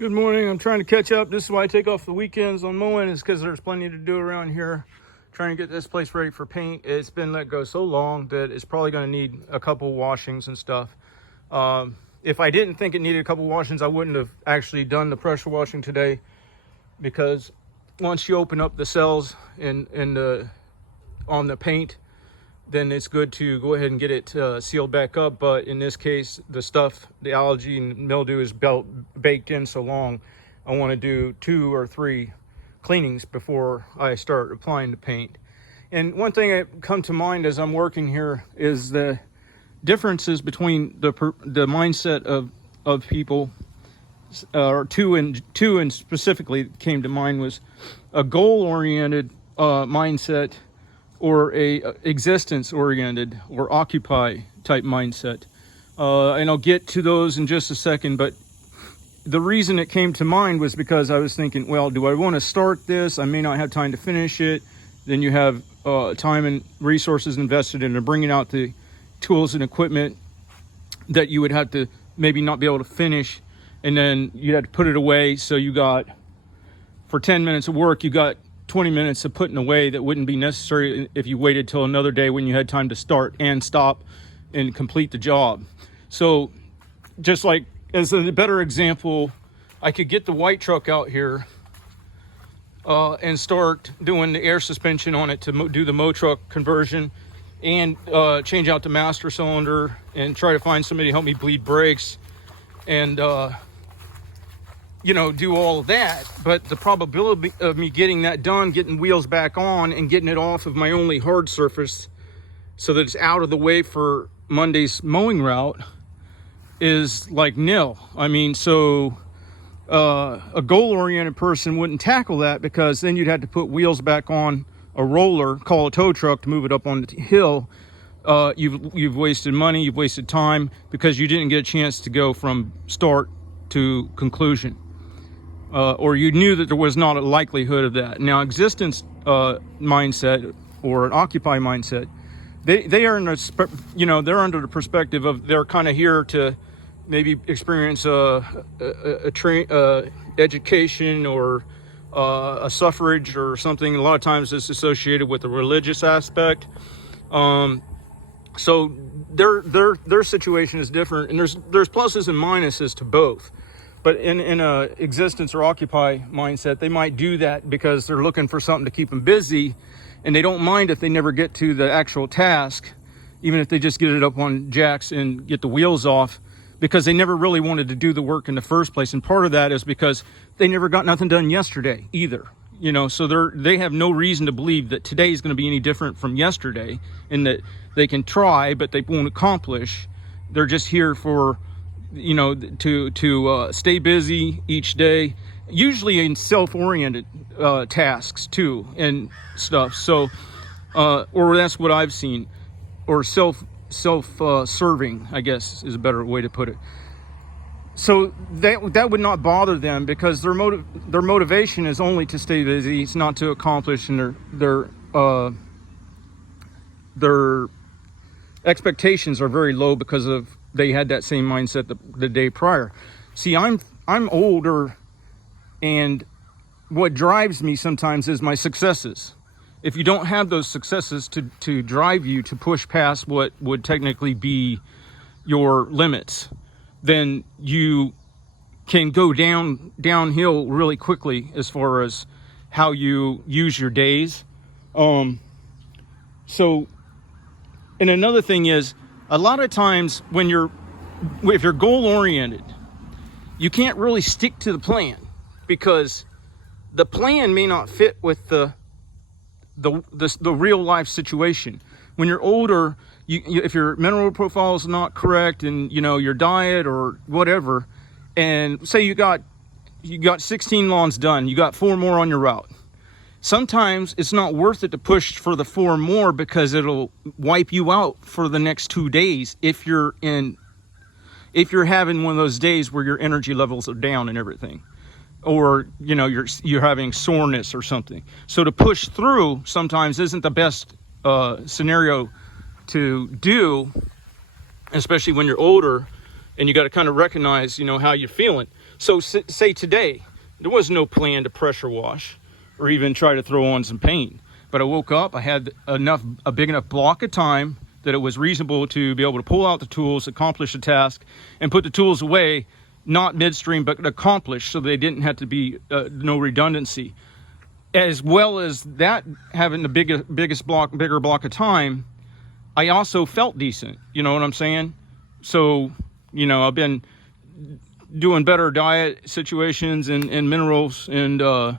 Good morning. I'm trying to catch up. This is why I take off the weekends on mowing, is because there's plenty to do around here. Trying to get this place ready for paint. It's been let go so long that it's probably going to need a couple washings and stuff. If I didn't think it needed a couple washings, I wouldn't have actually done the pressure washing today, because once you open up the cells on the paint, then it's good to go ahead and get it sealed back up. But in this case, the algae and mildew is baked in so long, I want to do 2 or 3 cleanings before I start applying the paint. And one thing that come to mind as I'm working here is the differences between the mindset of people, or two and specifically came to mind, was a goal-oriented mindset, or a existence-oriented or occupy type mindset. And I'll get to those in just a second, but the reason it came to mind was because I was thinking, well, do I want to start this? I may not have time to finish it. Then you have time and resources invested into bringing out the tools and equipment that you would have to maybe not be able to finish, and then you had to put it away. So you got, for 10 minutes of work, you got 20 minutes of putting away that wouldn't be necessary if you waited till another day when you had time to start and stop and complete the job. So just like as a better example, I could get the white truck out here and start doing the air suspension on it to do the mow truck conversion, and change out the master cylinder and try to find somebody to help me bleed brakes and do all of that. But the probability of me getting that done, getting wheels back on and getting it off of my only hard surface so that it's out of the way for Monday's mowing route, is like nil. I mean, so a goal-oriented person wouldn't tackle that, because then you'd have to put wheels back on a roller, call a tow truck to move it up on the hill. You've wasted money, you've wasted time, because you didn't get a chance to go from start to conclusion. Or you knew that there was not a likelihood of that. Now, existence mindset, or an occupy mindset, they are they're under the perspective of, they're kind of here to maybe experience education or a suffrage or something. A lot of times it's associated with the religious aspect. So their situation is different, and there's pluses and minuses to both. But in a existence or occupy mindset, they might do that because they're looking for something to keep them busy, and they don't mind if they never get to the actual task, even if they just get it up on jacks and get the wheels off, because they never really wanted to do the work in the first place. And part of that is because they never got nothing done yesterday either. So they have no reason to believe that today is going to be any different from yesterday, and that they can try, but they won't accomplish. They're just here for to stay busy each day, usually in self-oriented tasks too and stuff. So or that's what I've seen, or self-serving, I guess is a better way to put it. So that would not bother them, because their motivation is only to stay busy. It's not to accomplish, and their expectations are very low because of they had that same mindset the day prior. See, I'm older, and what drives me sometimes is my successes. If you don't have those successes to drive you to push past what would technically be your limits, then you can go downhill really quickly as far as how you use your days. So, and another thing is, a lot of times if you're goal oriented, you can't really stick to the plan, because the plan may not fit with the real life situation. When you're older, if your mineral profile is not correct, and your diet or whatever, and say you got 16 lawns done, you got 4 more on your route. Sometimes it's not worth it to push for the 4 more, because it'll wipe you out for the next 2 days if you're having one of those days where your energy levels are down and everything, or you're having soreness or something. So to push through sometimes isn't the best scenario to do, especially when you're older and you got to kind of recognize, you know, how you're feeling. So say today, there was no plan to pressure wash or even try to throw on some paint. But I woke up, I had a big enough block of time that it was reasonable to be able to pull out the tools, accomplish the task, and put the tools away, not midstream, but accomplished, so they didn't have to be no redundancy. As well as that, having the bigger block of time, I also felt decent. You know what I'm saying? So, you know, I've been doing better diet situations and minerals and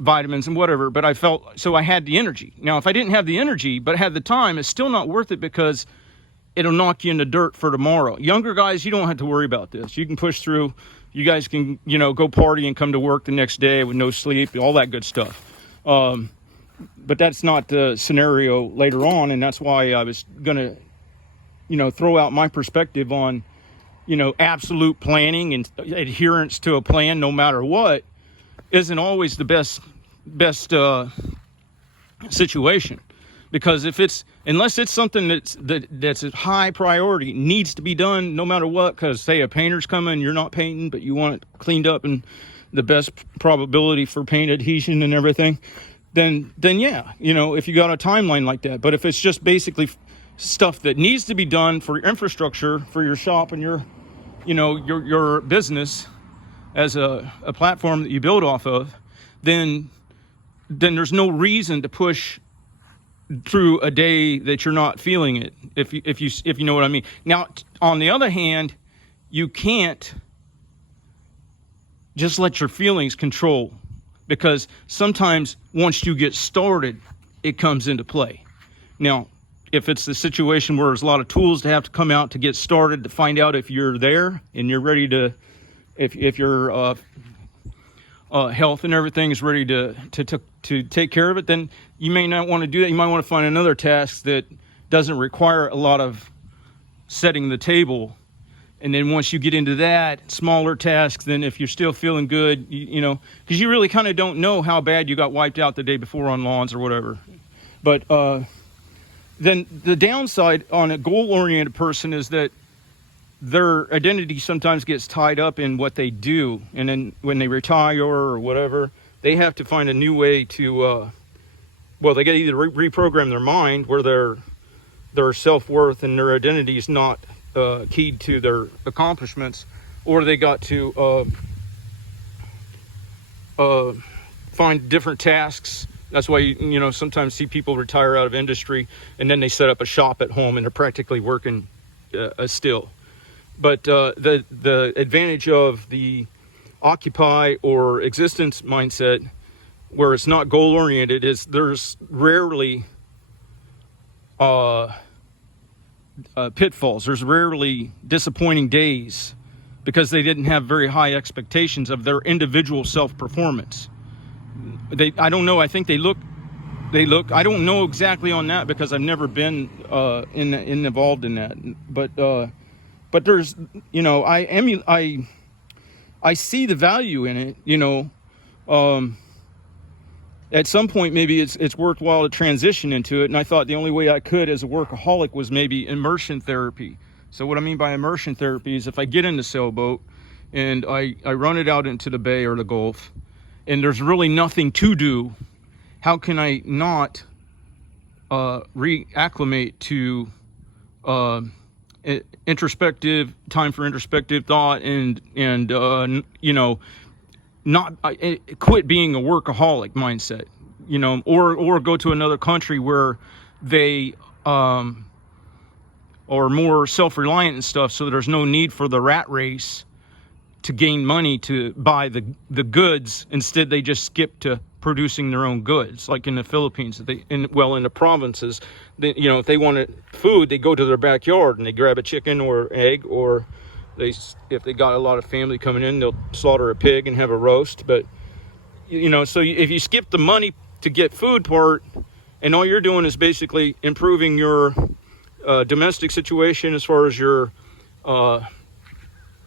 vitamins and whatever, but I felt, so I had the energy. Now, if I didn't have the energy, but had the time, it's still not worth it because it'll knock you in the dirt for tomorrow. Younger guys, you don't have to worry about this. You can push through. You guys can, you know, go party and come to work the next day with no sleep, all that good stuff. But that's not the scenario later on, and that's why I was going to, you know, throw out my perspective on, you know, absolute planning and adherence to a plan no matter what isn't always the best situation. Because unless it's something that's a high priority, needs to be done no matter what, because say a painter's coming, you're not painting, but you want it cleaned up and the best probability for paint adhesion and everything, then yeah, you know, if you got a timeline like that. But if it's just basically stuff that needs to be done for infrastructure, for your shop and your, you know, your business as a platform that you build off of, then there's no reason to push through a day that you're not feeling it, if you know what I mean. Now, on the other hand, you can't just let your feelings control, because sometimes once you get started, it comes into play. Now, if it's the situation where there's a lot of tools to have to come out to get started to find out if you're there and you're ready to, if your health and everything is ready to take care of it, then you may not want to do that. You might want to find another task that doesn't require a lot of setting the table. And then once you get into that, smaller tasks, then if you're still feeling good, you know, because you really kind of don't know how bad you got wiped out the day before on lawns or whatever. But then the downside on a goal-oriented person is that their identity sometimes gets tied up in what they do. And then when they retire or whatever, they have to find a new way to, well, they got to either reprogram their mind where their self-worth and their identity is not keyed to their accomplishments, or they got to find different tasks. That's why you know, sometimes see people retire out of industry and then they set up a shop at home and they're practically working still. But the advantage of the occupy or existence mindset, where it's not goal oriented, is there's rarely pitfalls. There's rarely disappointing days because they didn't have very high expectations of their individual self-performance. I don't know. I think they look. I don't know exactly on that because I've never been involved in that. But there's, you know, I see the value in it. You know, at some point maybe it's worthwhile to transition into it. And I thought the only way I could as a workaholic was maybe immersion therapy. So what I mean by immersion therapy is if I get in the sailboat and I run it out into the bay or the Gulf, and there's really nothing to do, how can I not reacclimate to introspective time for introspective thought and you know, not quit being a workaholic mindset, you know, or go to another country where they are more self-reliant and stuff, so there's no need for the rat race to gain money to buy the goods. Instead, they just skip to producing their own goods, like in the Philippines. In the provinces, you know, if they wanted food, they go to their backyard and they grab a chicken or egg, or if they got a lot of family coming in, they'll slaughter a pig and have a roast. But you know, so if you skip the money to get food part, and all you're doing is basically improving your domestic situation as far as your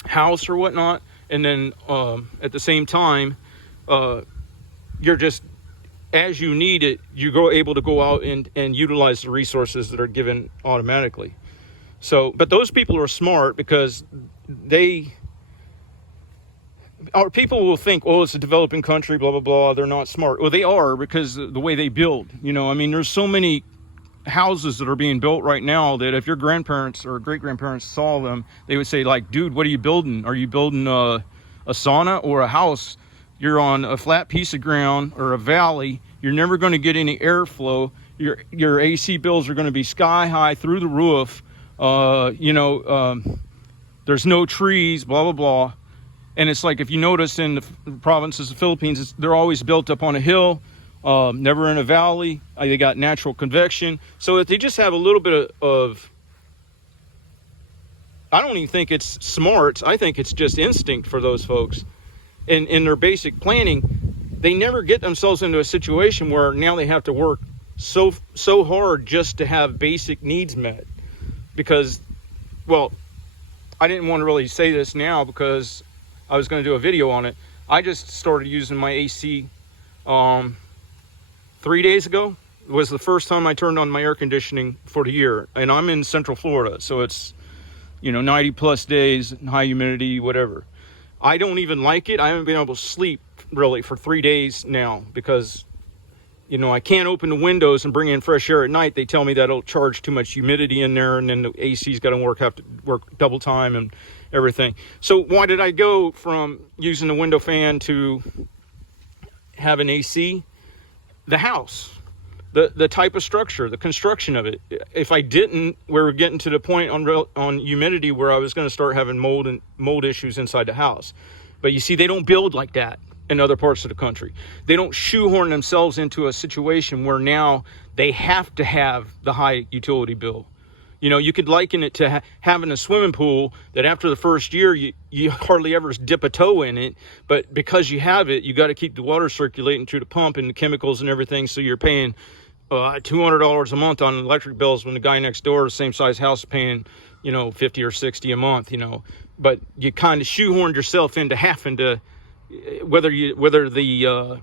house or whatnot, and then at the same time you're just, as you need it, you're able to go out and utilize the resources that are given automatically. So, but those people are smart because our people will think, oh, it's a developing country, blah, blah, blah. They're not smart. Well, they are, because the way they build, you know, I mean, there's so many houses that are being built right now that if your grandparents or great grandparents saw them, they would say, like, dude, what are you building? Are you building a sauna or a house? You're on a flat piece of ground or a valley. You're never going to get any airflow. Your AC bills are going to be sky high through the roof. There's no trees, blah, blah, blah. And it's like, if you notice in the provinces of the Philippines, they're always built up on a hill, never in a valley. They got natural convection. So if they just have a little bit of, I don't even think it's smart. I think it's just instinct for those folks. In their basic planning, they never get themselves into a situation where now they have to work so hard just to have basic needs met. Because, well, I didn't want to really say this now because I was going to do a video on it. I just started using my AC 3 days ago. It was the first time I turned on my air conditioning for the year. And I'm in Central Florida, so it's, 90 plus days, high humidity, whatever. I don't even like it. I haven't been able to sleep really for 3 days now because, I can't open the windows and bring in fresh air at night. They tell me that it'll charge too much humidity in there, and then the AC's got to have to work double time and everything. So why did I go from using the window fan to having AC? The house, the type of structure, the construction of it. If I didn't, we were getting to the point on humidity where I was going to start having mold issues inside the house. But you see, they don't build like that in other parts of the country. They don't shoehorn themselves into a situation where now they have to have the high utility bill. You could liken it to having a swimming pool that after the first year, you hardly ever dip a toe in it. But because you have it, you got to keep the water circulating through the pump and the chemicals and everything. So you're paying $200 a month on electric bills when the guy next door, the same size house, is paying, 50 or 60 a month, But you kind of shoehorned yourself into having to, whether the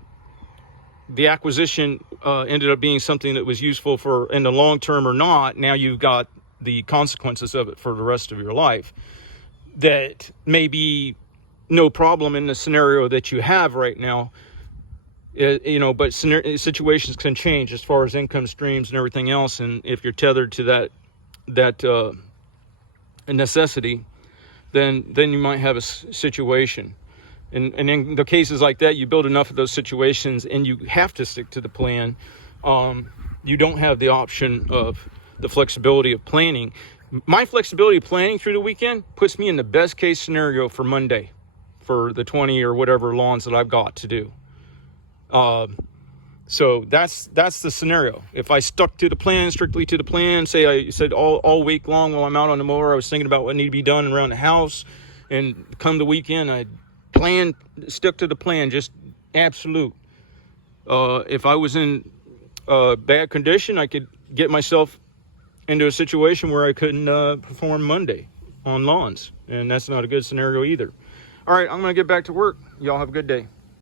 acquisition ended up being something that was useful for in the long term or not, now you've got the consequences of it for the rest of your life. That may be no problem in the scenario that you have right now, but situations can change as far as income streams and everything else. And if you're tethered to that necessity, then you might have a situation. And in the cases like that, you build enough of those situations and you have to stick to the plan. You don't have the option of the flexibility of planning. My flexibility of planning through the weekend puts me in the best case scenario for Monday for the 20 or whatever lawns that I've got to do. So that's the scenario. If I stuck to the plan, strictly to the plan, say I said all week long while I'm out on the mower, I was thinking about what needed to be done around the house, and come the weekend, I stuck to the plan, just absolute. If I was in bad condition, I could get myself into a situation where I couldn't perform Monday on lawns, and that's not a good scenario either. All right, I'm going to get back to work. Y'all have a good day.